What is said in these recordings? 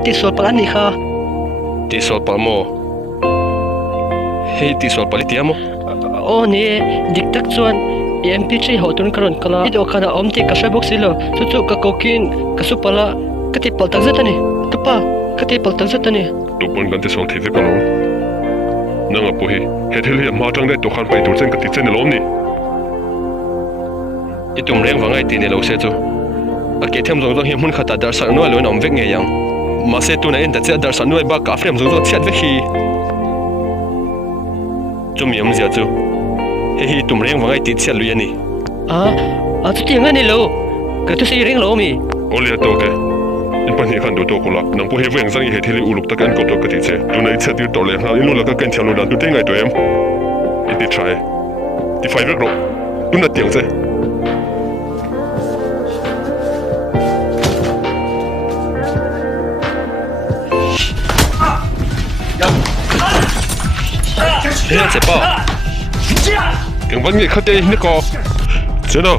ka ti sol pala ni kha ti sol pa mo hei ti sol pali ti amo o ni dik tak chuan MP3 hotun karon kala ido kana omti ka shabok silo chu ka kokin ka su pala ka ti pal tak zatani tupa ka ti pal tak zatani tupon kan ti sol thi te palo nanga po hi hethili ma tang dai to khan pai tur chen ka ti chen lom ni itum reng wangai ti ne lo se chu a ke them zong zong hi mun khata dar sa no alo nom vek nge yang ma se tu na en ta che dar sa no ba ka frem zong zong chat ve hi chum yam zia chu hi tum reng wangai ti chal lu yani a chu ti ngani lo ka tu si reng lo mi olia to ke in pan hi khan do to ko la nang po hi veng sang hi hethili uluk ta kan ko to ka ti che tu na icha ti to le ha inu la ka kan chalu da tu te ngai to em it try ti fai vek ro tu na tiang che Hei ce pa Keng van nge khate ni ko Chena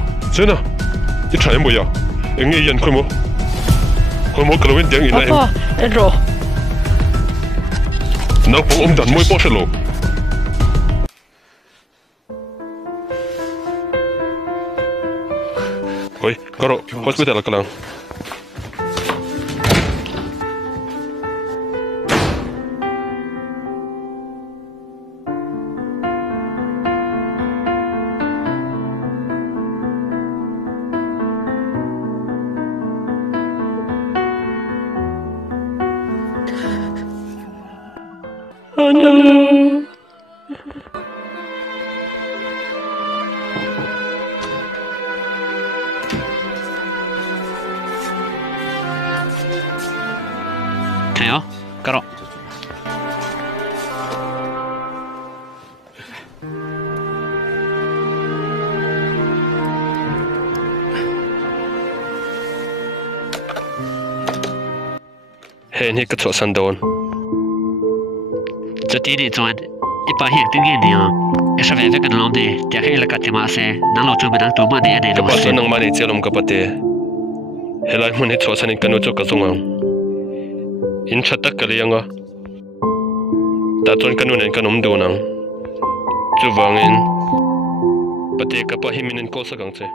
Ti try mo ya Nge yan khoi mo kalawin tiang ina em apa ro Na po dan moi po shelo Hoi karo hospital kalang oh no Theo, caro. hei ni ka cho san don Cho tí đi chuan ipa hiang tin nge ni e sa ve ve kan lom de tia hei la ka ti ma se nang lo chu me nang tu ma ne ne ka lo pa se so nang mani chelom ka pate helai mun he cho san kan cho ka zonga in chatak ka lianga ta chon kanu nen kanom do nang chu wangin pate ka pa himinen ko sa gang che